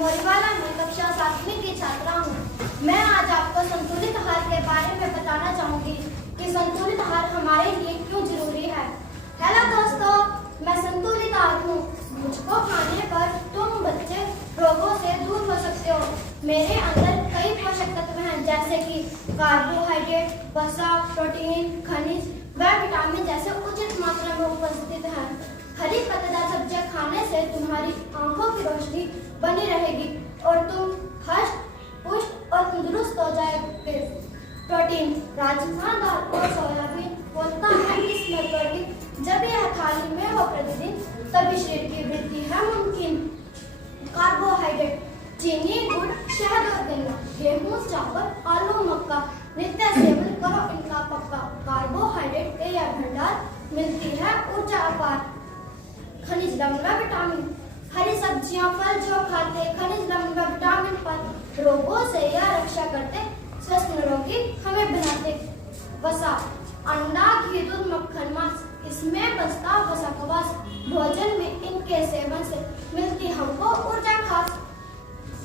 मोरीवाला में कक्षा 7वीं की छात्रा हूँ। मैं आज आपको संतुलित आहार के बारे में बताना चाहूँगी कि संतुलित आहार हमारे लिए क्यों जरूरी है। हेलो दोस्तों, मैं संतुलित आहार हूँ। मुझको खाने पर तुम बच्चे रोगों से दूर हो सकते हो। मेरे अंदर कई पोषक तत्व हैं जैसे कि कार्बोहाइड्रेट, वसा, प्रोटीन, खनिज व विटामिन जैसे उचित मात्रा में उपस्थित हैं। हरी पत्तेदार सब्जियां खाने से तुम्हारी आंखों की रोशनी बनी रहेगी और तुम हष्ट पुष्ट और तंदुरुस्त हो जाओगे। प्रोटीन, राजमा, दाल और सोयाबीन होता है इसमें प्रोटीन। जब यह थाली में हो प्रतिदिन तभी शरीर की वृद्धि है मुमकिन। कार्बोहाइड्रेट, चीनी, गुड़, शहद और गन्ना, गेहूं, चावल, आलू, मक्का नित्य सेवन करो, इनका पक्का। कार्बोहाइड्रेट के यह भंडार मिलती है ऊर्जा अपार। खनिज लवण व विटामिन, हरी सब्जियां, फल जो खाते खनिज लवण व विटामिन पर रोगों से या रक्षा करते, स्वस्थ निरोगी हमें बनाते। वसा, अंडा, घी, दूध, मक्खन, मांस इसमें बचता वसा का वास। भोजन में इनके सेवन से मिलती हमको ऊर्जा खास।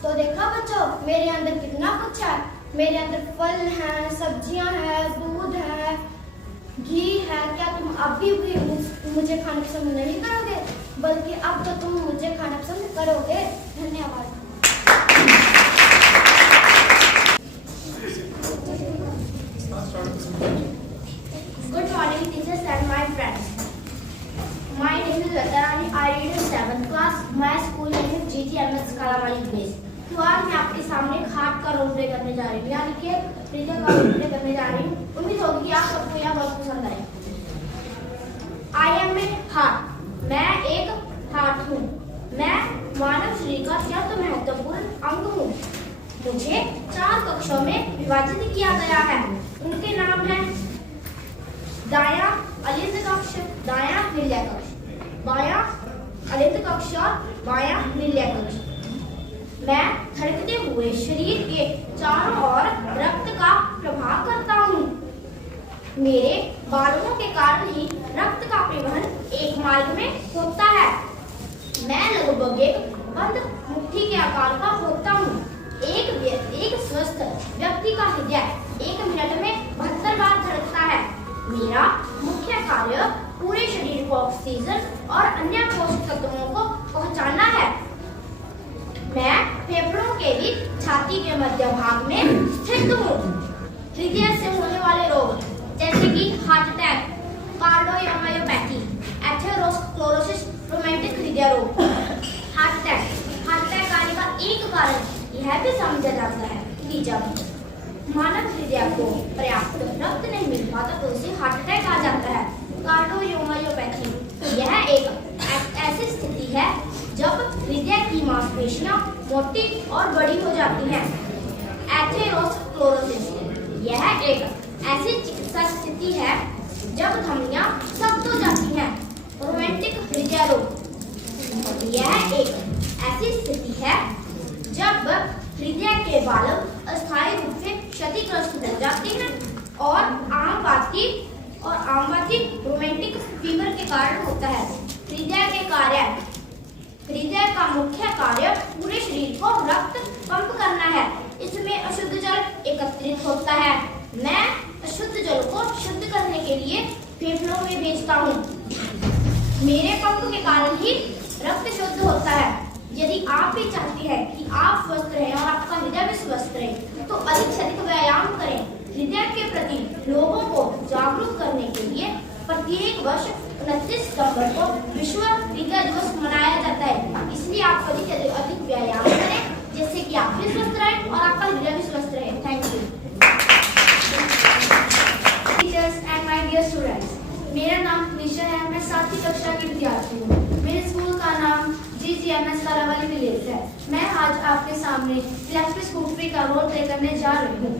तो देखा बच्चों, मेरे अंदर कितना कुछ है। मेरे अंदर फल हैं, सब्जियां हैं, दूध है, घी है। क्या तुम अब भी मुझे खाना पसंद नहीं करोगे, बल्कि अब तो तुम मुझे खाना पसंद करोगे। धन्यवाद। Good morning, teachers and my friends. My name is Latarani. I read in 7th class. My school name is GGMS Kalamani Base. तो आज मैं आपके सामने खाट का रोल प्ले करने जा रही हूँ, यानी कि फ्रीजर का रोल प्ले करने जा रही हूँ। उम्मीद होगी कि आप सबको यह बहुत पसंद आए। आई एम ए हार्ट, मैं एक हार्ट हूँ। मैं मानव शरीर का अत्यंत महत्वपूर्ण अंग हूँ। मुझे 4 कक्षों में विभाजित किया गया है। उनके नाम हैं दायां अलिंद कक्ष, दायां नील्य कक्ष, बायां अलिंद कक्ष और बायां नील्य कक्ष। मैं धड़कते हुए शरीर के चारों ओर रक्त का प्रवाह करता हूँ। मेरे बालों के कारण ही रक्त का परिवहन एक मार्ग में होता है। मैं लगभग एक बंद मुट्ठी के आकार का होता हूँ। एक स्वस्थ व्यक्ति का हृदय 1 मिनट में 72 बार धड़कता है। मेरा मुख्य कार्य पूरे शरीर को ऑक्सीजन और अन्य पोषक तत्वों को पहुंचाना है। मैं फेफड़ों के बीच छाती के मध्य भाग में स्थित हूँ। हृदय से होने वाले रोग जैसे कि heart attack, cardiomyopathy, atherosclerosis, rheumatic हृदय रोग। हार्ट अटैक आने का एक कारण यह भी समझा जाता है कि जब मानव हृदय को पर्याप्त रक्त नहीं मिल पाता तो उसे हार्ट अटैक आ जाता है। कार्डियोमायोपैथी, यह एक ऐसी स्थिति है जब हृदय की मांसपेशियां मोटी और बड़ी हो जाती हैं। एथेरोस्क्लेरोसिस, यह एक ऐसी चिकित्सा स्थिति है जब धमनियां सख्त हो जाती हैं। रोमैटिक हृदय रोग, यह एक ऐसी स्थिति है जब हृदय के बालक अस्थायी रूप से क्षतिग्रस्त हो जाते हैं और आम बाती रोमैटिक फीवर के कारण होता है। हृदय के कार्य, हृदय का मुख्य कार्य पूरे शरीर को रक्त पंप करना है। इसमें अशुद्ध जल एकत्रित होता है। मैं अशुद्ध जल को शुद्ध करने के लिए फेफड़ों में भेजता हूँ। मेरे पंप के कारण ही रक्त शुद्ध होता है। यदि आप भी चाहते हैं कि आप स्वस्थ रहें और आपका हृदय भी स्वस्थ रहे, तो अधिक से अधिक व्यायाम करें। हृदय के प्रति लोगों को जागरूक करने के लिए प्रत्येक वर्ष 29 सितंबर को विश्व हृदय दिवस मनाया जाता है। इसलिए आप अधिक से अधिक व्यायाम करें, जिससे कि आप भी स्वस्थ रहें और आपका हृदय भी स्वस्थ रहे। Thank you. Teachers and my dear students, मेरा नाम निशा है। मैं 7वीं कक्षा की विद्यार्थी हूँ। मेरे स्कूल का नाम GGMS कालावाली विलेज है। मैं आज आपके सामने इलेक्ट्रिक स्कूटरी का रोल प्ले करने जा रही हूँ।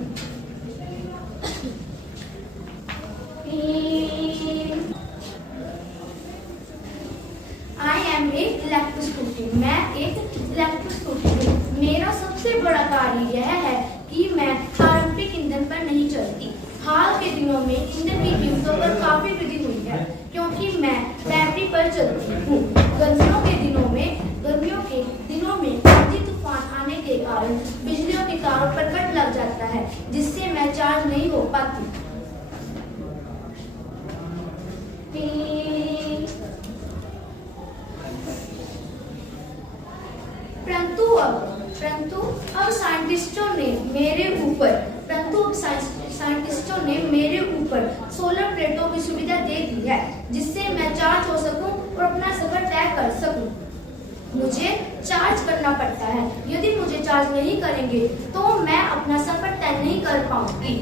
I am a electric scooty, मैं एक इलेक्ट्रिक स्कूटी हूँ। मेरा सबसे बड़ा कार्य यह है कि मैं पारंपरिक ईंधन पर नहीं चलती। हाल के दिनों में ईंधन की कीमतों पर काफी वृद्धि हुई है, क्योंकि मैं बैटरी पर चलती हूँ। गर्मियों के दिनों में आंधी तूफान परंतु अब साइंटिस्टों ने मेरे ऊपर सोलर प्लेटों की सुविधा दे दी है, जिससे मैं चार्ज हो सकूं और अपना सफर तय कर सकूं। मुझे चार्ज करना पड़ता है, यदि मुझे चार्ज नहीं करेंगे तो मैं अपना सफर तय नहीं कर पाऊंगी।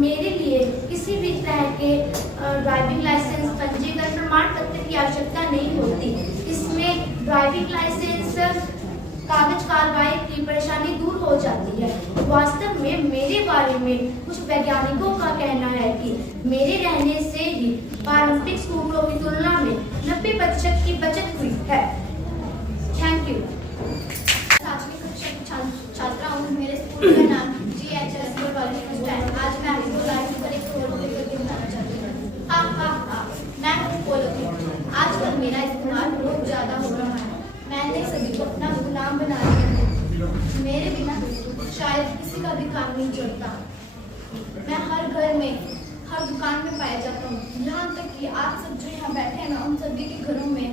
मेरे लिए किसी भी तरह के ड्राइविंग लाइसेंस, पंजीकरण प्रमाण पत्र की आवश्यकता नहीं होती। इसमें ड्राइविंग लाइसेंस, कागज कार्रवाई की परेशानी दूर हो जाती है। वास्तव में मेरे बारे में कुछ वैज्ञानिकों का कहना है कि मेरे रहने से ही पारंपरिक स्कूलों की तुलना में 90% की बचत हुई है। Thank you. सातवीं कक्षा की छात्रा हूँ। मेरे स्कूल का नाम GHS कॉलेज है। आज मैं आपको लाइव पर एक रोल प्ले करके बताना चाहती हूँ। मैं हूँ पोलो। आजकल मेरा इस्तेमाल बहुत ज़्यादा हो रहा है। मैंने सभी को अपना गुलाम बना लिया है। मेरे बिना शायद किसी का भी काम नहीं चलता। मैं हर घर में, हर दुकान में पाया जाता हूँ। यहाँ तक कि आप सब जो यहाँ बैठे हैं ना, उन सभी के घरों में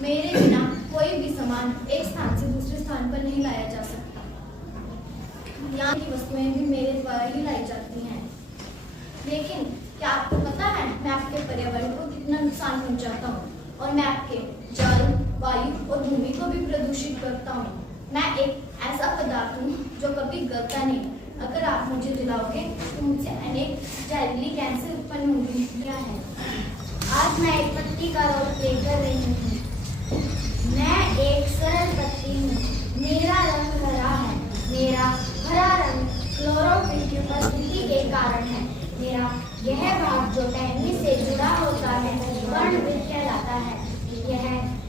मेरे बिना कोई भी सामान एक स्थान से दूसरे स्थान पर नहीं लाया जा सकता। यहाँ की वस्तुएं भी मेरे द्वारा ही लाई जाती हैं। लेकिन क्या आपको पता है मैं आपके पर्यावरण को कितना नुकसान पहुँचाता हूँ, और मैं आपके जल, वायु और भूमि को भी प्रदूषित करता हूँ। मैं एक ऐसा पदार्थ हूँ जो कभी गलता नहीं। अगर आप मुझे जलाओगे तो मुझसे अनेक जहरीली गैसें उत्पन्न होंगी। क्या है? आज मैं एक पत्ती का रोल प्ले कर रही हूँ। मैं एक सरल पत्ती हूँ। मेरा रंग हरा है। मेरा हरा रंग क्लोरोफिल की उपस्थिति के कारण है। मेरा यह भाग जो टहनी से जुड़ा होता है वर्णवृत्त कहलाता है। यह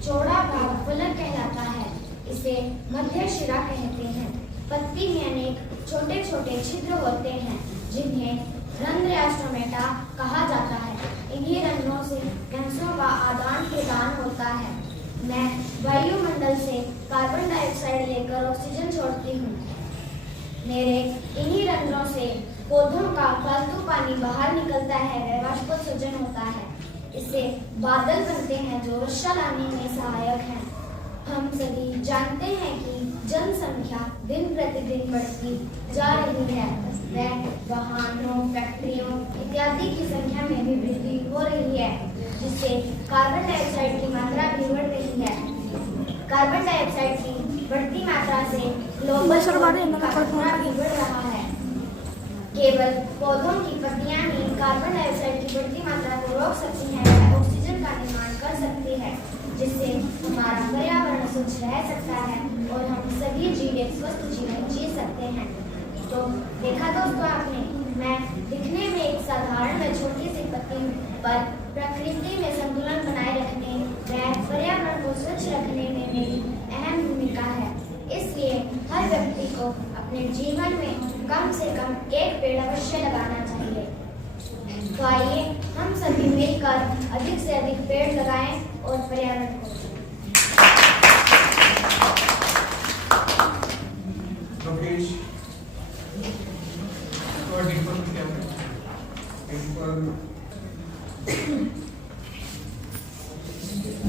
चौड़ा भाग फलक कहलाता है। इसे मध्य शिरा कहते हैं। पत्ती में अनेक छोटे छोटे छिद्र होते हैं, जिन्हें रंध्र या स्टोमेटा कहा जाता है। इन्हीं रंध्रों से गैसों का आदान प्रदान होता है। मैं वायुमंडल से कार्बन डाइऑक्साइड लेकर ऑक्सीजन छोड़ती हूँ। मेरे इन्हीं रंध्रों से पौधों का फालतू पानी बाहर निकलता है, वह वाष्पोत्सर्जन होता है। इससे बादल बनते हैं जो वर्षा लाने में सहायक हैं। हम सभी जानते हैं कि जनसंख्या दिन प्रतिदिन बढ़ती जा रही है। वाहनों, फैक्ट्रियों इत्यादि की संख्या में भी वृद्धि हो रही है, जिससे कार्बन डाइऑक्साइड की मात्रा भी बढ़ रही है। कार्बन डाइऑक्साइड की बढ़ती मात्रा से ग्लोबल वार्मिंग का खतरा भी बढ़ रहा है। केवल पौधों की पत्तियां ही कार्बन डाइऑक्साइड की बढ़ती मात्रा को रोक सकती हैं, वह ऑक्सीजन का निर्माण कर सकती है, जिससे हमारा पर्यावरण स्वच्छ रह सकता है और हम सभी जीव एक स्वस्थ जीवन जी सकते हैं। तो देखा दोस्तों आपने, मैं दिखने में एक साधारण व छोटी सी पत्ती हूँ, पर प्रकृति में संतुलन बनाए रखने व पर्यावरण को स्वच्छ रखने में मेरी अहम भूमिका है। इसलिए हर व्यक्ति को अपने जीवन में कम से कम एक पेड़ अवश्य लगाना चाहिए। तो आइए हम सभी मिलकर अधिक से अधिक पेड़ लगाएं और पर्यावरण को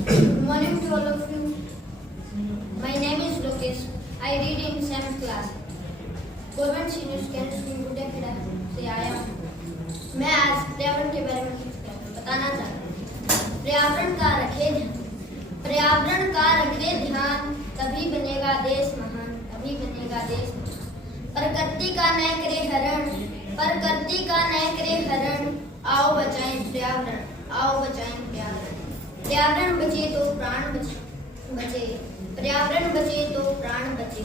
Good morning to all of you. My name is Lokesh. I read in 7th class. Government senior secondary school Guddakheda से आया हूँ। मैं आज पर्यावरण के बारे में कुछ बताना चाहता हूँ। पर्यावरण का रखे ध्यान, तभी बनेगा देश महान, तभी बनेगा देश महान। प्रकृति का न करे हरण, प्रकृति का न करे हरण। आओ बचाएं पर्यावरण, आओ बचाएं पर्यावरण। पर्यावरण बचे तो प्राण बचे, पर्यावरण बचे तो प्राण बचे।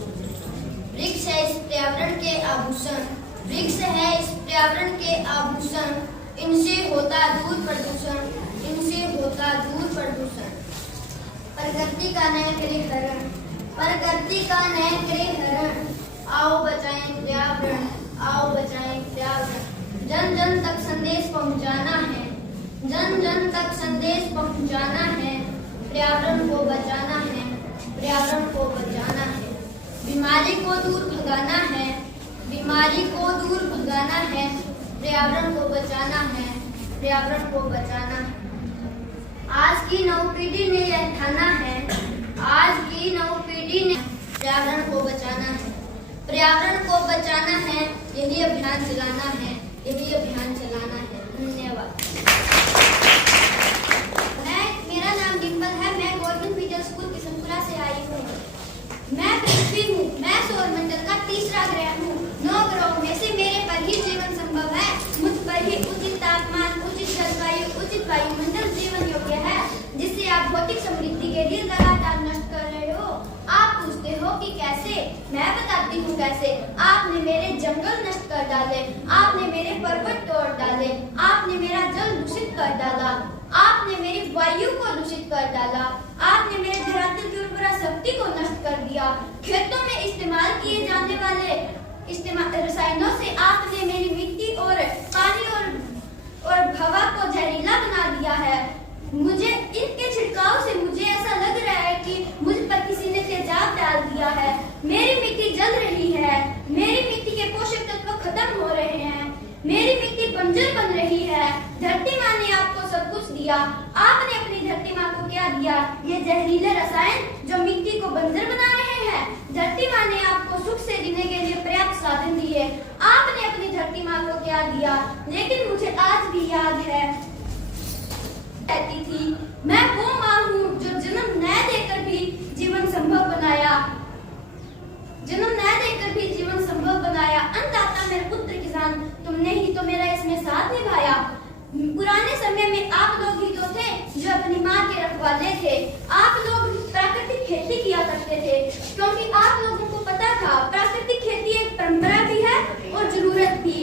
वृक्ष है इस पर्यावरण के आभूषण, वृक्ष है इस पर्यावरण के आभूषण। इनसे होता दूर प्रदूषण, इनसे होता दूर प्रदूषण। प्रकृति का न करे हरण, प्रकृति का न करे हरण। आओ बचाएं पर्यावरण, आओ बचाएं पर्यावरण। जन जन तक संदेश पहुंचाना है, जन जन तक संदेश पहुंचाना है। पर्यावरण को बचाना है, पर्यावरण को बचाना है। बीमारी को दूर भगाना है, बीमारी को दूर भगाना है। पर्यावरण को बचाना है, पर्यावरण को बचाना है। आज की नव पीढ़ी ने यह ठाना है, आज की नव पीढ़ी ने पर्यावरण को बचाना है। पर्यावरण को बचाना है, यही अभियान चलाना है, यही अभियान चलाना है। धन्यवाद। मेरा नाम डिम्पल है। मैं गवर्नमेंट मिडिल स्कूल किशनपुरा से आई हूँ। मैं पृथ्वी हूँ। मैं सौरमंडल का तीसरा ग्रह हूँ। 9 ग्रहों में से मेरे पर ही जीवन संभव है। मुझ पर ही उचित तापमान, उचित जलवायु, उचित वायुमंडल जीवन योग्य है, जिससे आप भौतिक समृद्धि के लिए लगातार नष्ट कर रहे हो। आप पूछते हो कि कैसे? मैं बताती हूँ कैसे। आपने मेरे जंगल नष्ट कर डाले, आपने मेरे पर्वत तोड़ डाले, आपने मेरा जल दूषित कर डाला, आपने मेरी वायु को दूषित कर डाला, आपने मेरे धरातल की उर्वरा शक्ति को नष्ट कर दिया। खेतों में इस्तेमाल किए जाने वाले रसायनों से आपने मेरी मिट्टी और पानी और हवा को जहरीला बना दिया है। मुझे इनके छिड़काव से मुझे ऐसा लग रहा है कि मुझ पर किसी ने तेजाब डाल दिया है। मेरी मिट्टी जल रही है, मेरी मिट्टी के पोषक तत्व खत्म हो रहे हैं, मेरी मिट्टी बंजर बन रही है। धरती माँ ने आपको सब कुछ दिया, आपने अपनी धरती माँ को क्या दिया? ये जहरीले रसायन जो मिट्टी को बंजर बना रहे हैं। धरती माँ ने आपको सुख से जीने के लिए पर्याप्त साधन दिए, आपने अपनी धरती माँ को क्या दिया? लेकिन मुझे आज भी याद है, कहती थी, मैं वो माँ हूँ जो जन्म न देकर भी जीवन संभव बनाया, जन्म न देकर भी जीवन संभव बनाया। अन्नदाता मेरे पुत्र किसान, तुमने ही तो मेरा इसमें साथ निभाया। पुराने समय में आप लोग ही तो थे जो अपनी माँ के रखवाले थे। आप लोग प्राकृतिक खेती किया करते थे, क्योंकि आप लोगों को पता था प्राकृतिक खेती एक परंपरा भी है और जरूरत भी।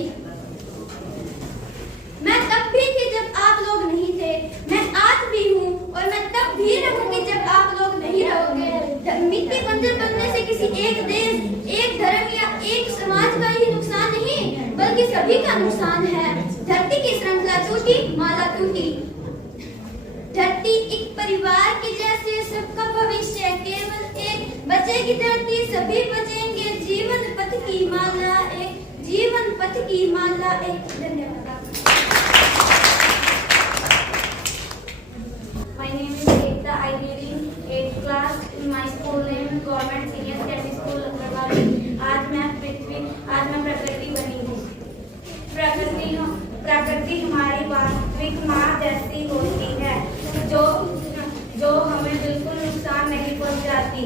मैं तब भी थी जब आप लोग नहीं थे, मैं आज भी हूँ और मैं तब भी रहूंगी जब आप लोग नहीं रहोगे। मिट्टी बंजर बनने से किसी एक देश, एक धर्म या एक समाज का ही नुकसान नहीं, बल्कि सभी का नुकसान है। धरती की श्रृंखला टूटी, माला टूटी। धरती एक परिवार की जैसे, सबका भविष्य केवल एक, बचेगी धरती सभी बचेंगे, जीवन पथ की माला एक, जीवन पथ की माला एक। धन्यवाद। My name is Ekta. I read in 8th class in my school name Government Senior Secondary School Lucknow. आज मैं प्रकृति बनी हूँ। प्रकृति हमारी वास्तविक माँ जैसी होती है, जो हमें बिल्कुल नुकसान नहीं पहुँचाती,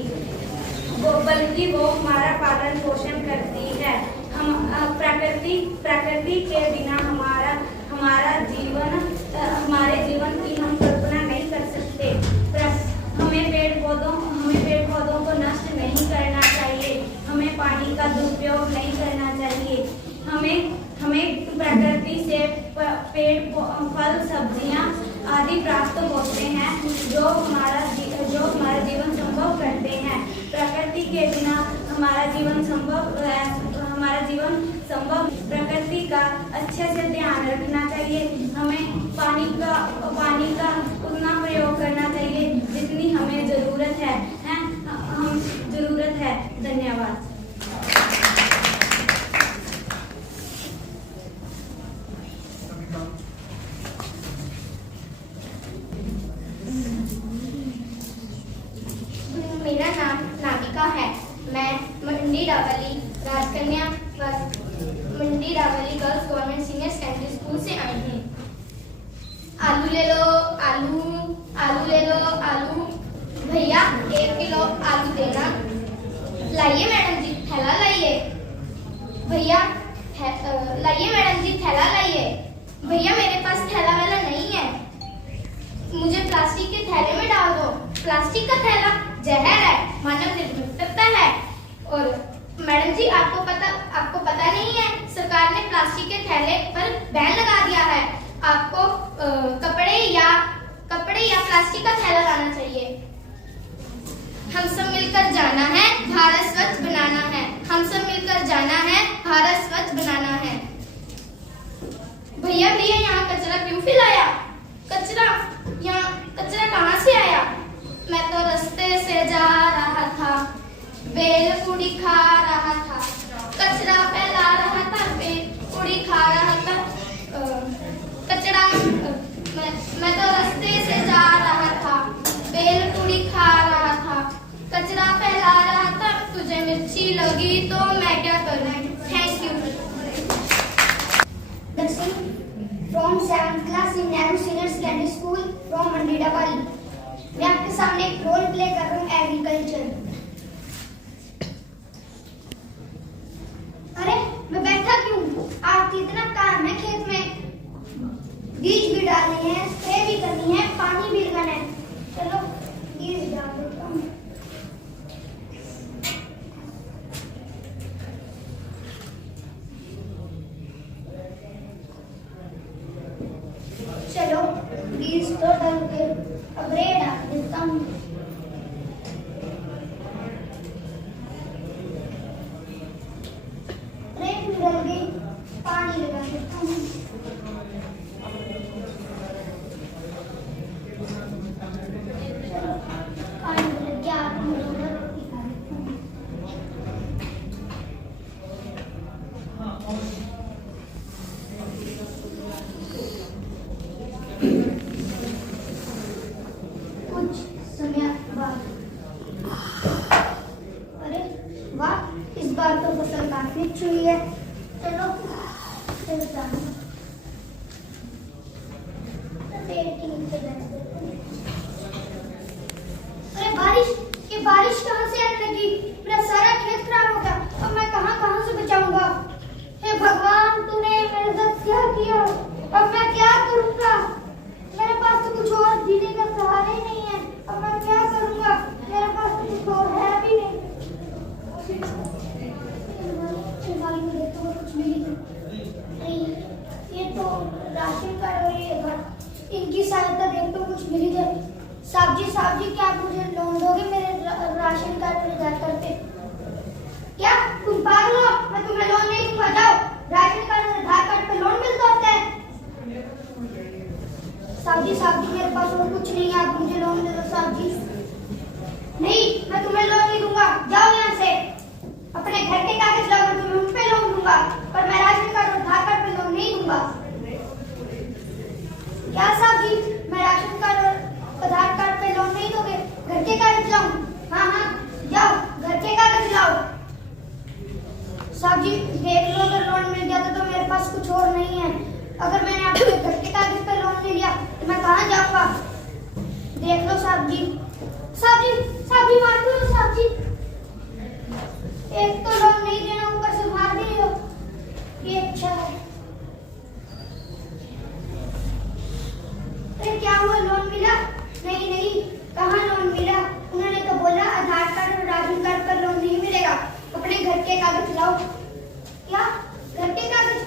बल्कि वो हमारा पालन पोषण करती है। हम प्रकृति के बिना हमारे जीवन की हम कल्पना नहीं कर सकते। हमें पेड़ पौधों को नष्ट नहीं करना चाहिए, हमें पानी का दुरुपयोग नहीं करना चाहिए। हमें प्रकृति से पेड़, फल, सब्जियां आदि प्राप्त होते हैं जो हमारा जीवन संभव करते हैं। प्रकृति के बिना हमारा जीवन संभव। प्रकृति का अच्छे से ध्यान रखना चाहिए। हमें पानी का उतना प्रयोग करना चाहिए जितनी हमें जरूरत है। धन्यवाद। मेरा नाम नाविका है। मैं मंडी रावली girls government senior secondary school से आई हूँ। आलू ले लो, आलू ले लो, आलू। भैया 1 किलो आलू देना। लाइए मैडम जी, थैला लाइए। भैया लाइए मैडम जी, थैला लाइए। भैया मेरे पास थैला वाला नहीं है, मुझे प्लास्टिक के थैले में डाल दो। प्लास्टिक का थैला जहर है, मानव निर्मित है। और मैडम जी आपको पता नहीं है, सरकार ने प्लास्टिक के थैले पर बैन लगा दिया है। आपको कपड़े या प्लास्टिक का थैला लाना चाहिए। हम सब मिलकर जाना है, भारत स्वच्छ बनाना है। हम सब मिलकर जाना है, भारत स्वच्छ बनाना है। भैया यहाँ कचरा क्यों फैलाया? कचरा कहाँ से आया? मैं तो रास्ते से जा रहा था, बेल पूड़ी खा रहा था, कचरा फैला रहा था, बेल पूड़ी खा रहा था। मैं तो रास्ते से जा रहा था, बेल पूड़ी खा रहा था, कचरा फैला रहा था, तुझे मिर्ची लगी तो मैं क्या करूं? Thank you. Darshan from 7th class in Nehru Senior Secondary School from Mandida Bali. मैं आपके सामने एक रोल प्ले कर रहा हूँ एग्रीकल्चर। अरे मैं बैठा क्यों? आपकी इतना काम है खेत में, बीज भी डालने हैं, स्प्रे भी करनी है, पानी भी लगाना है। चलो बीज डाल देता हूँ। चलो बीज तो डाल के अब रे डाल देता हूँ। रे भी डाल गई, पानी लगा देता हूँ। चलो पानी लग गया, अब मैं रोटी खा लेता हूँ। कुछ समय बाद, अरे वाह, इस बार तो फसल काफी अच्छी हुई है। चलो चलता हूँ। अरे बारिश कहाँ से आने लगी? मेरा सारा खेत खराब हो गया। अब मैं कहाँ से बचाऊंगा? हे भगवान, तूने मेरे साथ क्या किया? अब मैं क्या करूंगा? मेरे पास तो कुछ और जीने का सहारा ही नहीं है। अब मैं क्या करूंगा? मेरे पास तो कुछ और है भी नहीं। अलमारी में देखता हूँ, कुछ मिली नहीं। ये तो राशन कार्ड और ये घर, इनकी सहायता देखता हूँ, कुछ मिली है। साहब जी क्या आप मुझे लोन दोगे मेरे राशन कार्ड और आधार कार्ड पे? क्या तुम पागल हो? मैं तुम्हें लोन नहीं दूंगा। जाओ, राशन कार्ड और आधार कार्ड पे लोन मिलता होता है। साहब जी मेरे पास और कुछ नहीं है, आप मुझे लोन दे दो साहब जी। नहीं, मैं तुम्हें लोन नहीं दूंगा। जाओ यहाँ से। अपने घर के कागज लाओ, मैं तुम्हें उन पे लोन दूंगा, पर मैं राशन कार्ड और आधार कार्ड पे लोन नहीं दूंगा। क्या साहब जी, मैं राशन कार्ड और आधार कार्ड पे लोन नहीं दोगे? घर के कागज लाऊं? हाँ, जाओ घर के कागज लाओ। साहब जी देख लो, अगर लोन मिल गया तो मेरे पास कुछ और नहीं है। अगर मैंने आपके घर के कागज पे लोन ले लिया तो मैं कहाँ जाऊंगा? देख लो साहब जी मार दो साहब जी। एक तो लोन नहीं देना, ऊपर से मार दे हो। ये अच्छा है। अरे क्या हुआ, लोन मिला? नहीं, कहाँ लोन मिला? उन्होंने तो बोला आधार कार्ड और राशन कार्ड पर लोन नहीं मिलेगा, अपने घर के कागज लाओ। क्या घर के कागज?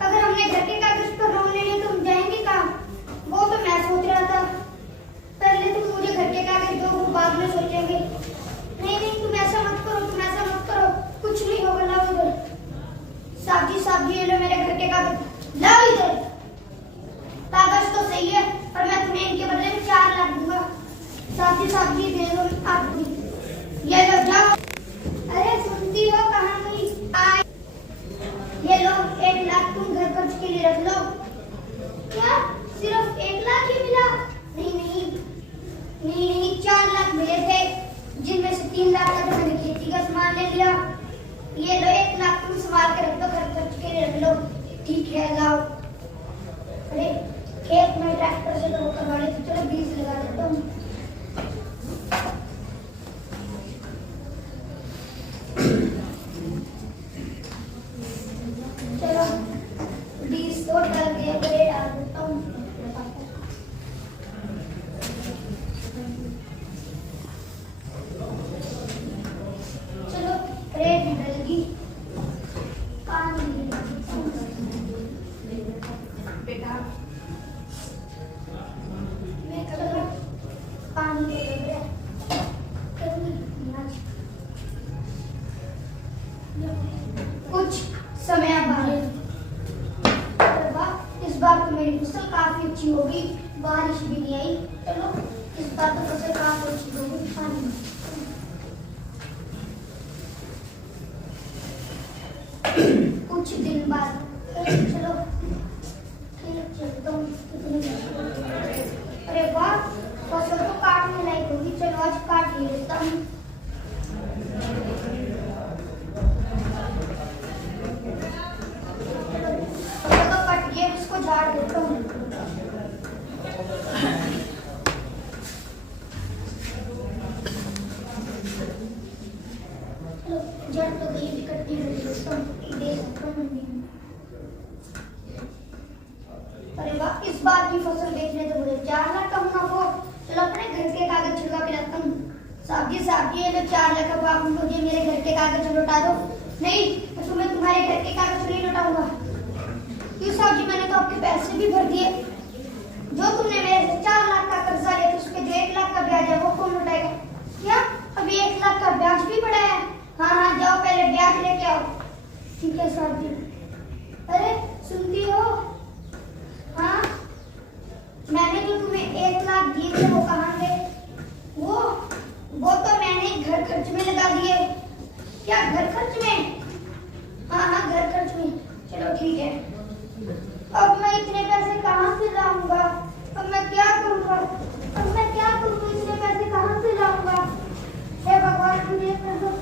अगर हमने घर के कागज पर लोन ले लिया तो हम जाएंगे कहाँ? वो तो मैं सोच रहा था। पहले तुम मुझे घर के कागज दो, वो बाद में सोचेंगे। नहीं, तुम ऐसा मत करो, कुछ नहीं होगा। लाओ इधर। साहब जी ये लो मेरे घर के कागज, लाओ इधर। कागज तो सही है, पर मैं तुम्हें इनके बदले में 4 लाख दूंगा। साहब जी दे दो आप भी। ये लो, जाओ। अरे सुनती हो कहाँ गई? ये लो 1 लाख तुम घर खर्च के लिए रख लो। क्या सिर्फ 1 लाख ही मिला? नहीं, 4 लाख मिले थे, जिनमें से 3 लाख का तो मैंने खेती का सामान ले लिया। ये लो 1 लाख तुम संभाल के रख दो, घर खर्च के लिए रख लो। ठीक है, लाओ। अरे खेत में ट्रैक्टर से तो करवा लेते, चलो बीज लगा देता हूँ। चलो बीज तो डल गए, बड़े डाल देता हूँ। चलो रेत डल गई, पानी बेटा मैं कर पानी दे दे। कुछ समय बाद, इस बार तो मेरी फसल काफी अच्छी होगी, बारिश भी नहीं आई। चलो इस बार तो फसल काफी अच्छी होगी। पानी कुछ दिन बाद, चलो चलता हूँ। अरे वाह, फसल तो काटने लायक होगी। चलो आज काट ही लेता हूँ। जड़ तो गई इकट्ठी हुई दोस्तों देश अपनी। अरे वाह, इस बार की फसल देखने तो मुझे 4 लाख का मुनाफा। चलो अपने घर के कागज छुड़वा के रखता हूँ। साहब जी ये जो 4 लाख का आप मुझे मेरे घर के कागज लौटा दो। नहीं, मैं तुम्हें तुम्हारे घर के कागज नहीं लौटाऊंगा। क्यों साहब जी, मैंने तो आपके पैसे भी भर दिए। जो तुमने मेरे से 4 लाख का कर्जा लिया, उसके जो 1 लाख का ब्याज है वो कौन लौटाएगा? क्या अभी 1 लाख का ब्याज भी बढ़ा है? हाँ, जाओ पहले ब्याज लेके आओ। ठीक है साहब जी। अरे सुनती हो? हाँ, मैंने जो तुम्हें 1 लाख दिए थे वो कहाँ गए? वो तो मैंने घर खर्च में लगा दिए। क्या घर खर्च में? हाँ, घर खर्च में। चलो ठीक है। अब मैं इतने पैसे कहाँ से लाऊंगा? अब मैं क्या करूँगा? इतने पैसे कहाँ से लाऊंगा? हे भगवान, तुमने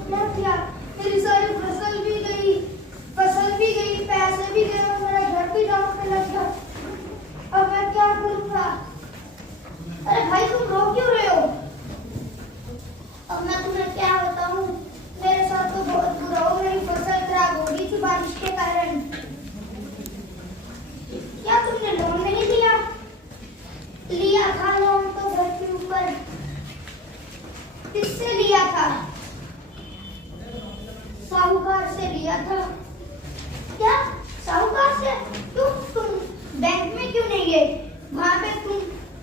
क्या किया? मेरी सारी फसल भी गई, पैसे भी गए और मेरा घर भी डाउन पे लग गया। अब मैं क्या करूँगा? अरे भाई, तुम रो क्यों रहे हो? अब मैं तुम्हें क्या बताऊँ, मेरे साथ तो बहुत बुरा हो। मेरी फसल खराब हो गई थी बारिश के कारण। क्या तुमने लोन नहीं लिया? लिया था लोन तो घर के ऊपर। किससे लिया था? साहूकार से लिया था। क्या साहूकार से? तुम बैंक में क्यों नहीं गए? वहां पे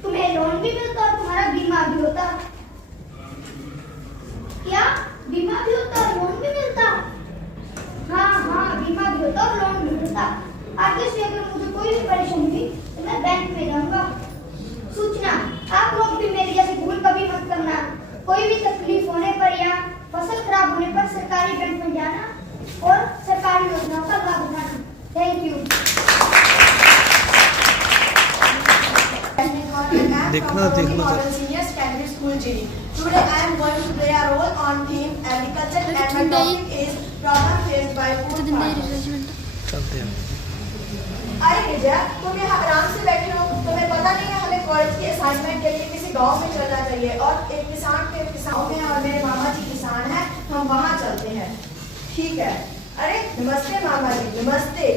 तुम्हें लोन भी मिलता और तुम्हारा बीमा भी होता। क्या बीमा भी होता और लोन भी मिलता? हाँ, बीमा भी होता और लोन भी मिलता। आगे से अगर मुझे कोई भी परेशानी हुई तो मैं बैंक में जाऊंगा। सूचना, आप लोग भी मेरी जैसी भूल कभी मत करना। कोई भी तकलीफ होने पर या फसल खराब होने पर सरकारी बैंक में जाना और सरकारी योजनाओं का लाभ उठाना। Thank you. देखना Senior Secondary School Giri. Today I am going to play a role on theme agriculture and my topic is problem faced by food farmers. चलते हैं। अरे विजय, तुम यहाँ आराम से बैठे हो, तुम्हें पता नहीं है हमें कॉलेज की असाइनमेंट के लिए किसी गांव में चलना चाहिए और एक किसान में और मेरे मामा जी किसान हैं, हम वहाँ चलते हैं। ठीक है। अरे नमस्ते मामा जी। नमस्ते।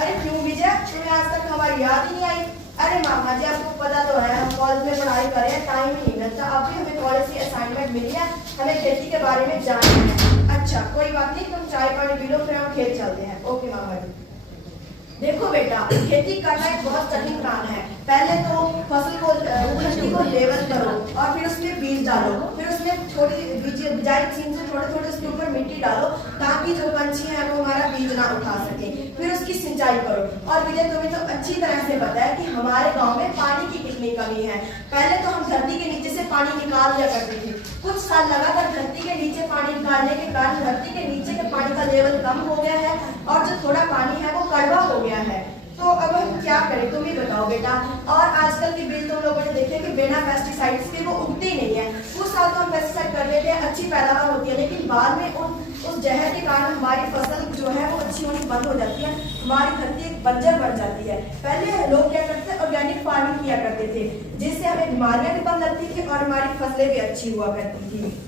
अरे क्यों विजय, तुम्हें आज तक हमारी याद ही नहीं आई? अरे मामा जी, आपको पता तो है हम कॉलेज में पढ़ाई कर रहे हैं, टाइम ही नहीं मिलता। अभी हमें कॉलेज की असाइनमेंट मिली है, हमें खेती के बारे में जानना है। अच्छा कोई बात नहीं, तुम चाय पानी पी लो, फिर हम खेत चलते हैं। ओके मामा जी। देखो बेटा, खेती करना एक बहुत कठिन काम है। पहले तो फसल को मिट्टी को लेवल करो और फिर उसमें बीज डालो, फिर उसमें छोटी बिजाई मशीन से थोड़े थोड़े उसके ऊपर मिट्टी डालो ताकि जो पंछी हैं वो हमारा बीज ना उठा सके। फिर उसकी सिंचाई करो। और विजय, तुम्हें तो अच्छी तरह से पता है कि हमारे गांव में पानी की कितनी कमी है। पहले तो हम धरती के नीचे से पानी निकाल लिया करते थे। कुछ साल लगातार धरती के नीचे पानी निकालने के कारण धरती के नीचे के पानी का लेवल कम हो गया है और जो थोड़ा पानी है वो कड़वा हो गया है। तो अब हम क्या करें, तुम ही बताओ बेटा। और आजकल की बीज तुम लोगों ने देखे कि बिना पेस्टिसाइड्स के वो उगती नहीं है। कुछ साल तो हम पेस्टिसाइड कर लेते हैं, अच्छी पैदावार होती है, लेकिन बाद में उस जहर के कारण हमारी फसल जो है वो अच्छी होनी बंद हो जाती है, हमारी धरती एक बंजर बन जाती है। पहले लोग क्या करते थे, ऑर्गेनिक फार्मिंग किया करते थे, जिससे हमें बीमारियां भी कम लगती थी और हमारी फसलें भी अच्छी हुआ करती थी।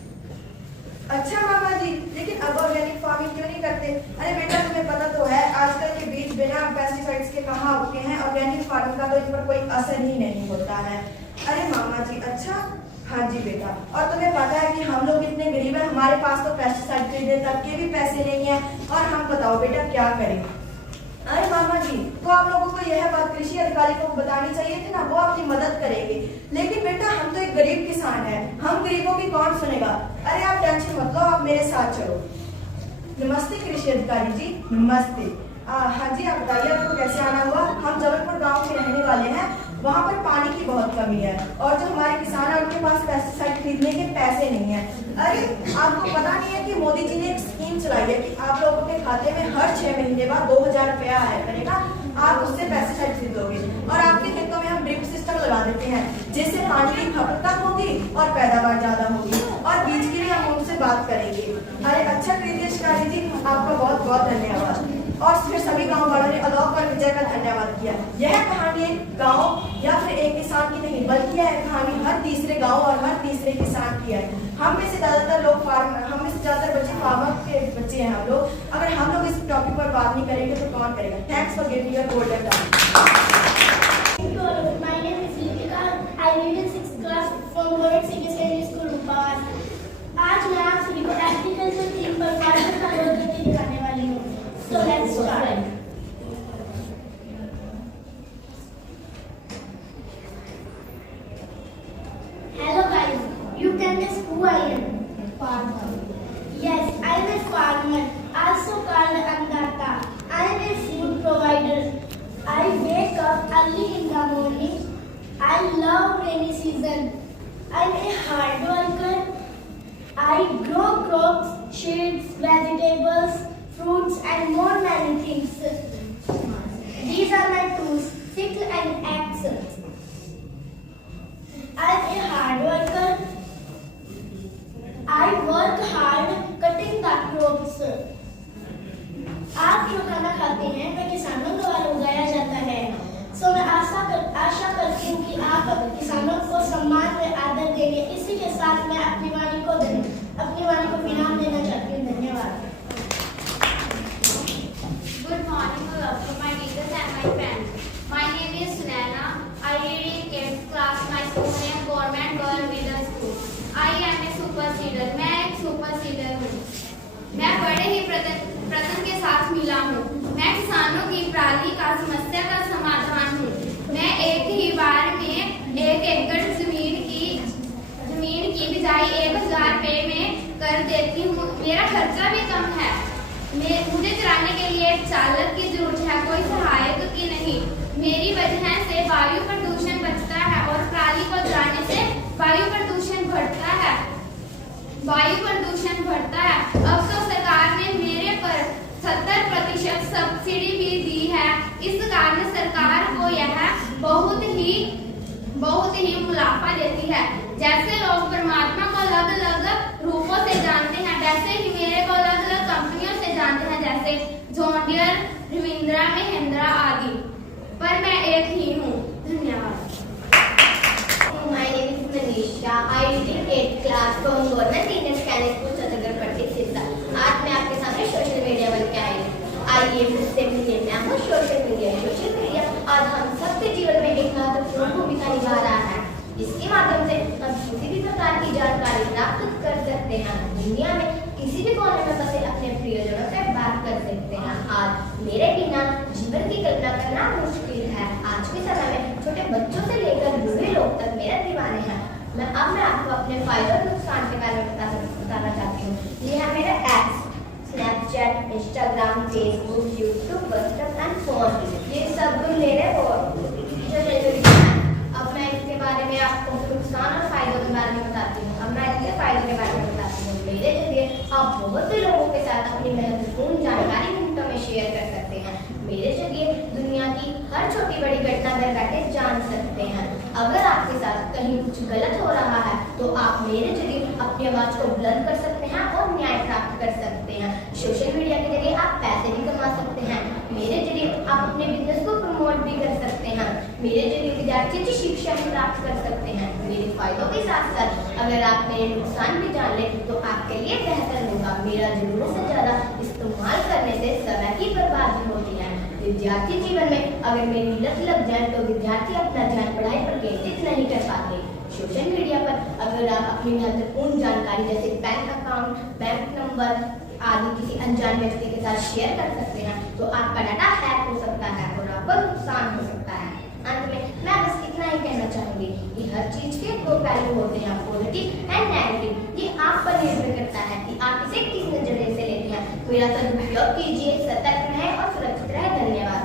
अच्छा मामा जी, लेकिन अब ऑर्गेनिक फार्मिंग क्यों नहीं करते? अरे बेटा, तुम्हें पता तो है आजकल के बीज बिना पेस्टिसाइड्स के कहाँ उगते हैं। ऑर्गेनिक फार्मिंग का तो इन पर कोई असर ही नहीं होता है। अरे मामा जी, अच्छा हाँ जी बेटा। और तुम्हें पता है कि हम लोग इतने गरीब हैं, हमारे पास तो पेस्टिसाइड खरीदने तक के भी पैसे नहीं है। और हम बताओ बेटा क्या करें? अरे मामा जी, तो आप लोगों को यह बात कृषि अधिकारी को बतानी चाहिए थी ना, वो आपकी मदद करेंगे। लेकिन बेटा, हम तो एक गरीब किसान हैं, हम गरीबों की कौन सुनेगा? अरे आप टेंशन मत लो, आप मेरे साथ चलो। नमस्ते कृषि अधिकारी जी। नमस्ते। हाँ जी, आप बताइए आपको कैसे आना हुआ? हम जबलपुर गांव में रहने वाले हैं, वहाँ पर पानी की बहुत कमी है और जो हमारे किसान हैं उनके पास पेस्टिसाइड खरीदने के पैसे नहीं है। अरे आपको पता नहीं है कि मोदी जी ने एक स्कीम चलाई है कि आप लोगों के खाते में हर 6 महीने बाद 2000 रुपया आया करेगा, आप उससे पेस्टिसाइड खरीदोगे और आपके खेतों में हम ड्रिप सिस्टम लगा देते हैं, जिससे पानी की खपत कम होगी और पैदावार ज्यादा होगी। और बीज की भी हम उनसे बात करेंगे। अरे अच्छा कृषि अधिकारी जी, आपका बहुत बहुत धन्यवाद। और फिर सभी गांव वालों ने अलोक और विजय का धन्यवाद किया। यह कहानी एक गांव या फिर एक किसान की नहीं, बल्कि यह कहानी हर तीसरे गांव और हर तीसरे किसान की है। हम में से ज्यादातर बच्चे फार्मर के बच्चे बच्चे हैं हम लोग। अगर हम लोग इस टॉपिक पर बात नहीं करेंगे तो कौन करेगा। Thanks for giving your golden time. My name is Ritika. I read in 6th class from Gorak Senior Secondary School, Rupawan. आज मैं आप सभी को एग्रीकल्चर थीम पर फार्मर का रोल करके दिखाने वाली हूँ। So let's start. Hello guys, you can guess who I am. Farmer. Yes, I am a farmer, also called Annadatta. I am a food provider. I wake up early in the morning. I love rainy season. I am a hard worker. I grow crops, seeds, vegetables, fruits and more many things. These are my tools, sickle and axe. I am a hard worker. I work hard cutting the crops. आप जो खाना खाते हैं वह किसानों द्वारा उगाया जाता है। सो मैं आशा करती हूँ कि आप किसानों को सम्मान व आदर देंगे। इसी के साथ मैं अपनी वाणी को विराम देना चाहती हूँ। धन्यवाद। Good morning to all my teachers and my friends. My name is Sunaina. I read in 8th class. My school name Government Girl Middle School. I am a super seeder. मैं एक सुपर सीडर हूँ। मैं बड़े ही प्रथम के साथ मिला हूँ। मैं किसानों की पराली का समस्या का समाधान हूँ। मैं एक ही बार में 1 एकड़ जमीन की बिजाई 1000 रुपये में कर देती हूँ। मेरा खर्चा भी कम है। मुझे चलाने के लिए एक चालक की जरूरत है, कोई सहायक की नहीं। मेरी वजह से वायु प्रदूषण बचता है और पराली को जलाने से वायु प्रदूषण बढ़ता है। अब तो सरकार ने मेरे पर 70% सब्सिडी भी दी है। इस कारण सरकार को यह बहुत ही मुनाफा देती है। जैसे लोग परमात्मा को अलग अलग रूपों से जानते हैं, वैसे ही मेरे को अलग अलग कंपनियों से जानते हैं, जैसे जॉन डियर, रविंद्रा, महिंद्रा आदि। पर मैं एक ही हूँ। धन्यवाद। My name is Manisha. I read in 8th class from Government Senior Secondary School, Chhatargarh Sirsa. आज मैं आपके सामने सोशल मीडिया बन के आई हूँ। आइए मुझसे मिलिए। मैं हूँ सोशल मीडिया आज हम सबके जीवन में एक महत्वपूर्ण भूमिका निभा रहा है। इसके माध्यम से हम किसी भी प्रकार की जानकारी प्राप्त कर सकते हैं। दुनिया में किसी भी कोने में फंसे अपने प्रियजनों से बात कर सकते हैं। आज मेरे बिना जीवन की कल्पना करना मुश्किल है। आज के समय में छोटे बच्चों से लेकर बूढ़े लोग तक मेरे दीवाने हैं। मैं आपको अपने फायदे और नुकसान के बारे में बताना चाहती हूँ। ये है मेरा apps, Snapchat, Instagram, Facebook, YouTube, WhatsApp and phone. ये सब मेरे अब मैं इसके बारे में आपको नुकसान और फायदों के बारे में बताती हूँ। अब मैं इसके फायदों के बारे में बताती हूँ। मेरे जरिए आप बहुत से लोगों के साथ अपनी महत्वपूर्ण जानकारी मिनटों में शेयर कर सकते हैं। मेरे जरिए दुनिया की हर छोटी बड़ी घटना घर बैठे जान सकते हैं। अगर आपके साथ कहीं कुछ गलत हो रहा है तो आप मेरे जरिए अपनी आवाज को बुलंद कर सकते हैं और न्याय प्राप्त कर सकते हैं। सोशल मीडिया के जरिए आप पैसे भी कमा सकते हैं। मेरे जरिए आप अपने बिजनेस को प्रमोट भी कर सकते हैं। मेरे जरिए विद्यार्थी की शिक्षा भी प्राप्त कर सकते हैं। मेरे फायदों के साथ साथ अगर आप मेरे नुकसान भी जान लें तो आपके लिए बेहतर होगा। मेरा जरूरत से ज्यादा इस्तेमाल करने से समय की बर्बादी होती है। विद्यार्थी जीवन में अगर मेरी लत लग जाए तो विद्यार्थी अपना ध्यान पढ़ाई पर केंद्रित नहीं कर पाते। सोशल मीडिया पर अगर आप अपनी महत्वपूर्ण जानकारी जैसे बैंक अकाउंट, बैंक नंबर आदि किसी अनजान व्यक्ति के साथ शेयर कर सकते हैं तो आपका डाटा हैक हो सकता है और आपको नुकसान हो सकता है। अंत में मैं बस इतना ही कहना चाहूंगी कि हर चीज के 2 पहलू होते हैं, पॉजिटिव एंड नेगेटिव। ये आप पर निर्भर करता है कि आप इसे किस नजरिए से लेते हैं। मेरा सदुपयोग कीजिए, सतर्क रहें और सुरक्षित रहें। धन्यवाद।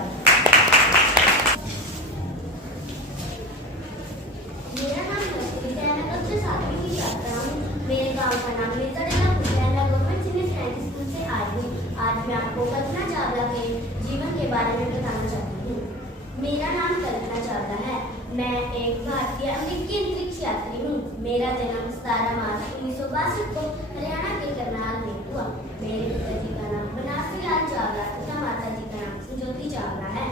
मेरा नाम है, मैं कक्षा 7वीं की छात्रा हूँ। मेरे गांव का नाम मिर्जाडेला गवर्नमेंट सीनियर सेकेंडरी स्कूल से आई हूँ। आज मैं आपको कल्पना चावला के जीवन के बारे में बताना चाहती हूँ। मेरा नाम कल्पना चावला है। मैं एक भारतीय अमेरिकी अंतरिक्ष यात्री हूँ। मेरा जन्म 17 मार्च 1962 को हरियाणा के करनाल में हुआ। मेरे पिताजी का नाम बनारसी लाल चावला तथा माता जी का नाम संजोती चावला है।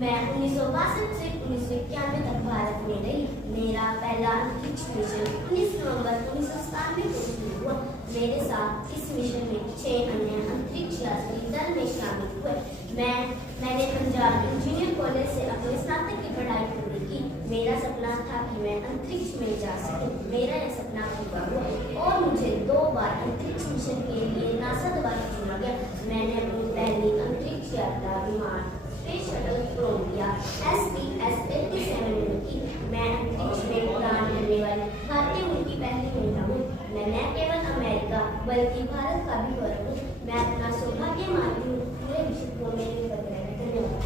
मैं 1962 से 1991 तक भारत में रही। मेरा पहला अंतरिक्ष मिशन 19 नवंबर 1997 को शुरू हुआ। मेरे साथ इस मिशन में 6 अन्य अंतरिक्ष यात्री दल में शामिल हुए। मैंने पंजाब इंजीनियर कॉलेज से अपने स्नातक की पढ़ाई पूरी की। मेरा सपना था कि मैं अंतरिक्ष में जा सकूं। मेरा यह सपना पूरा हुआ और मुझे 2 बार अंतरिक्ष मिशन के लिए नासा द्वारा चुना गया। मैंने अपनी पहली अंतरिक्ष यात्रा विमान स्पेस शटल कोलंबिया STS-87 में की। मैं अंतरिक्ष में उड़ान भरने वाली भारतीय मूल की पहली महिला हूँ। मैं न केवल अमेरिका बल्कि भारत का भी गौरव हूँ। मैं अपना सौभाग्य मानती हूँ। पूरे विश्व को मेरे पर धन्यवाद।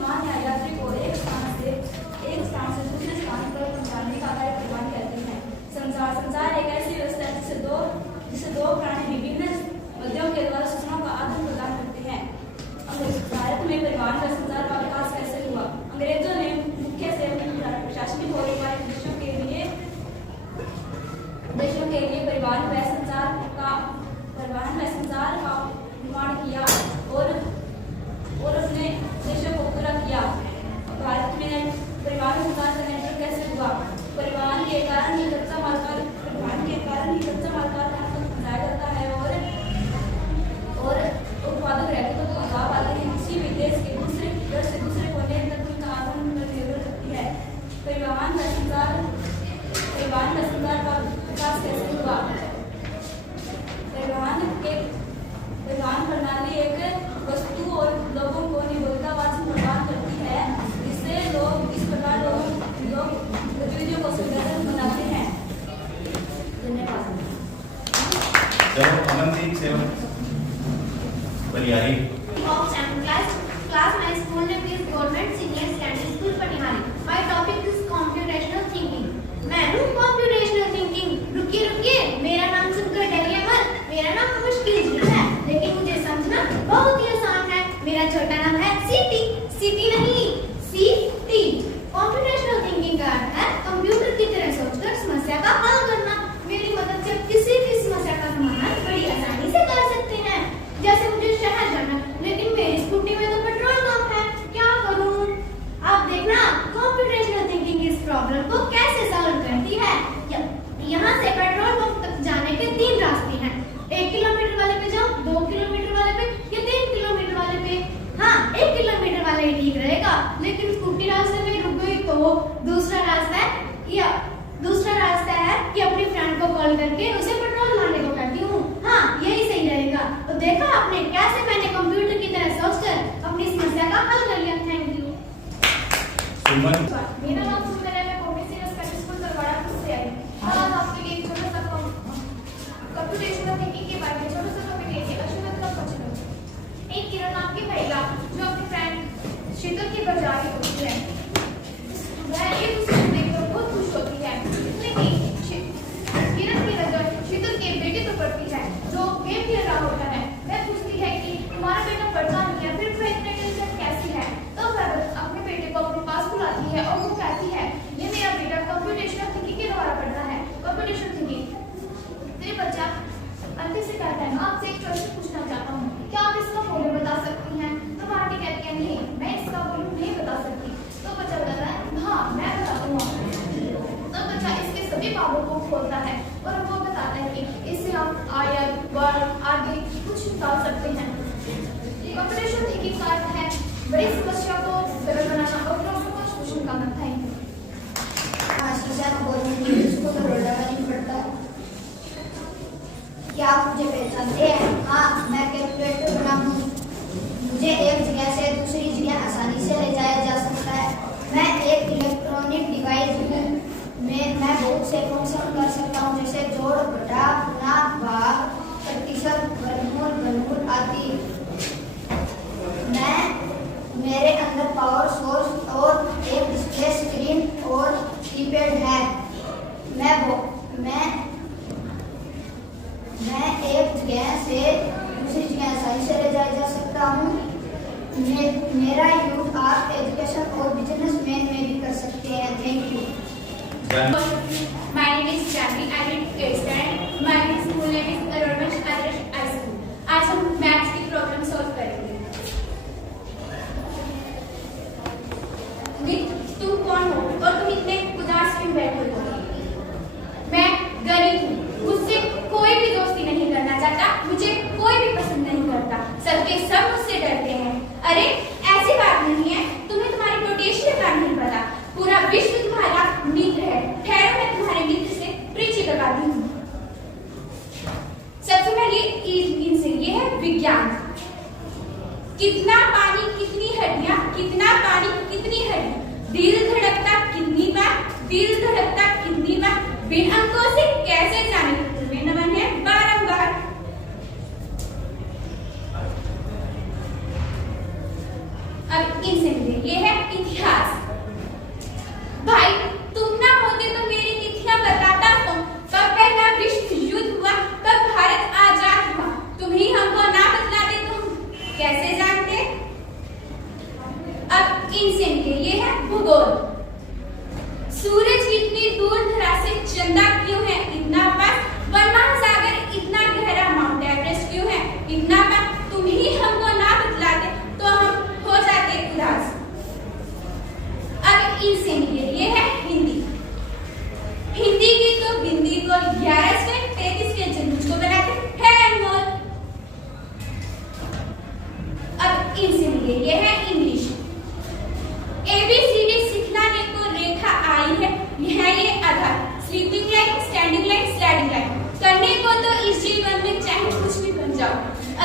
मान यात्री को एक स्थान से दूसरे स्थान पर पहुंचाने का कार्य परिवहन कहते हैं। संचार एक ऐसी व्यवस्था है जिसे दो प्राणी विभिन्न मध्यों के द्वारा सूचनाओं का आदान प्रदान करते हैं। भारत में परिवहन का संचार का विकास कैसे हुआ? अंग्रेजों ने मुख्य से प्रशासनिक और व्यापारिक देशों के लिए परिवहन व संचार का निर्माण किया और अपने देशों को पूरा किया। भारत में परिवहन संचार का नेटवर्क कैसे हुआ? परिवहन के कारण ही कच्चा माल का पहुंचाया जाता है और उत्पादक रहते तो पहुंचा पाते हैं। किसी भी देश के दूसरे कोने तक उनका आगमन पर निर्भर करती है। परिवहन का संचार का विकास कैसे हुआ? परिवहन प्रणाली एक वस्तु और लोगों को निगुलतावासी प्रदान करती है, जिससे लोग इस प्रकार लोग गतिविधियों को सुविधाजनक बनाते हैं। धन्यवाद। Amandeep seven Baliyari Class, my school name is Government Senior Secondary School Patihari. My topic is computational thinking. मैं हूँ computational thinking. रुकिए, मेरा नाम सुनकर डरिए मत। मेरा नाम मुश्किल जरूर है, लेकिन मुझे समझना बहुत ही आसान है। मेरा छोटा नाम है सीटी नहीं, CT। Computational thinking का अर्थ है कंप्यूटर की तरह सोचकर समस्या का हल करना। मेरी मदद से किसी भी समस्या का समाधान बड़ी आसानी से कर सकते हैं। जैसे मुझे शहर जाना, लेकिन मेरी स्कूटी में तो पेट्रोल कम है, क्या करूं? आप देखना कंप्यूटेशनल थिंकिंग इस प्रॉब्लम को कैसे सॉल्व करती है। यहाँ से पेट्रोल पंप तक जाने के 3 रास्ते हैं। 1 किलोमीटर वाले पे जाओ, 2 किलोमीटर वाले पे या 3 किलोमीटर वाले पे। हाँ, 1 किलोमीटर वाले ही ठीक रहेगा, लेकिन स्कूटी रास्ते में रुक गई तो दूसरा रास्ता है कि अपनी फ्रेंड को कॉल करके उसे पेट्रोल मारने को कहती हूँ। हाँ, यही सही रहेगा। तो देखा आपने कैसे मैंने कंप्यूटर की तरह सोचकर अपनी समस्या का हल कर लिया। Thank you. मेरा नाम सुंदर है। मैं कॉमर्स सेकेंडरी स्कूल तरवाड़ा से आई। आज आपके लिए एक छोटा सा कंप्यूटेशनल थिंकिंग के बारे में छोटा सा टॉपिक लेके अश्वथ का क्वेश्चन। एक किरण नाम की महिला जो अपनी फ्रेंड शीतल की बजाय होती है, वह एक दूसरे को देखकर बहुत खुश होती है। किरण की नजर शीतल के बेटे पर पड़ती है जो गेम खेल रहा होता है। वह पूछती है कि तुम्हारा बेटा पढ़ता नहीं है, फिर वह इतने इंटेलिजेंट कैसी है? तो वह अपने बेटे को अपने पास बुलाती है और वो कहती है, ये मेरा बेटा कंप्यूटेशनल थिंकिंग के द्वारा पढ़ रहा है। Computational thinking. तो ये बच्चा अंतिम से कहता है, मैं आपसे एक प्रश्न पूछना चाहता हूँ, क्या आप इसका वॉल्यूम बता सकती हैं? तो आंटी कहती है, नहीं, मैं इसका वॉल्यूम नहीं बता सकती। तो बच्चा बताता है, हाँ, मैं बताता हूँ। तो बच्चा इसके सभी भागों को खोलता है और वो बताता है कि इससे आप आयत, वर्ग आदि कुछ निकाल सकते हैं। कंप्यूटेशनल थिंकिंग का अर्थ है बड़ी समस्या को सरल बनाना और प्रॉब्लम को सॉल्यूशन करना। Thank you. शीशा को बोलने के लिए उसको तो रोड़ा नहीं पड़ता। क्या आप मुझे पहचानते हैं? हाँ, मैं कैलकुलेटर बना हूँ। मुझे एक जगह से दूसरी जगह आसानी से ले जाया जा सकता है। मैं एक इलेक्ट्रॉनिक डिवाइस हूँ। मैं बहुत से फंक्शन कर सकता हूँ, जैसे जोड़, घटा, गुणा, भाग, प्रतिशत, वर्गमूल आदि। मेरे अंदर पावर सोर्स और एक डिस्प्ले स्क्रीन और कीपैड है। मैं एक जगह से दूसरी जगह आसानी से ले जाया जा सकता हूँ। मेरा यूज आप एजुकेशन और बिजनेस में भी कर सकते हैं। Thank you. My name is Jackie. I read 8th standard. My school name is Arormash Adarsh High School. आज हम मैथ्स की प्रॉब्लम सॉल्व करेंगे। With 2 चंदा क्यों है इतना पास, वन महासागर इतना गहरा, माउंट एवरेस्ट क्यों है इतना पास, तुम ही हमको ना बतलाते तो हम हो जाते उदास। अब इनसे मिलिए, ये है हिंदी। हिंदी की तो बिंदी को 11 से 33 के चंदुज को बनाते है अनमोल। अब इनसे मिलिए, ये है इंग्लिश। ABCD सिखलाने को रेखा आई है, यह ये आधार, sleeping line, standing line, sliding line. करने को तो इस जीवन में चाहे कुछ भी बन जाओ,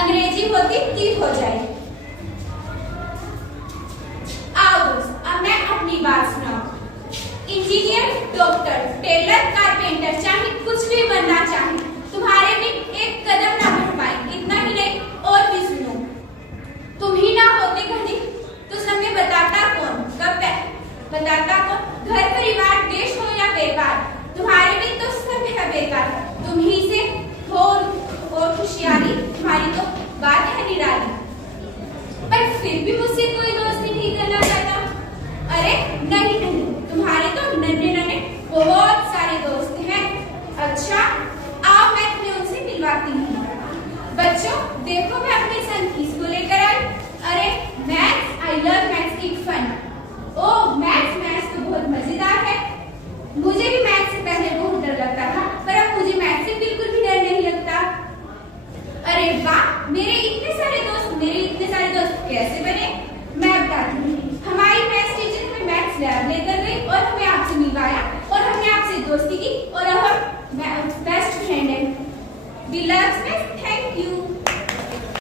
अंग्रेजी होती तीर हो जाए। आओ दोस्त, अब मैं अपनी बात सुनाऊं। इंजीनियर, डॉक्टर, टेलर, कारपेंटर, चाहे कुछ भी बनना चाहे, तुम्हारे भी एक कदम ना बढ़ पाए। इतना ही नहीं, और भी सुनो, तुम ही ना होते घड़ी तो समय बताता कौन, कब बताता कौन, घर परिवार देश हो या व्यापार, तुम्हारे भी तो सब है बेकार। तुम ही से हो और खुशहाली, तुम्हारी तो बात है निराली। पर फिर भी मुझसे कोई दोस्ती नहीं करना चाहता। अरे नहीं नहीं, तुम्हारे तो नन्हे नन्हे बहुत सारे दोस्त हैं। अच्छा आओ मैं तुम्हें उनसे मिलवाती हूँ। बच्चों देखो, मैं अपने संग किसको लेकर आई। अरे maths, I love maths, it fun. Oh maths तो बहुत मजेदार है। मुझे भी मैथ्स से पहले बहुत डर लगता था, पर अब मुझे मैथ्स से बिल्कुल भी डर नहीं लगता। अरे वाह, मेरे इतने सारे दोस्त कैसे बने, मैं बताती हूँ। हमारी मैथ्स टीचर हमें मैथ्स लैब लेकर गई और हमें आपसे मिलवाया और हमने आपसे दोस्ती की और अब हम बेस्ट फ्रेंड हैं। We love maths, thank you.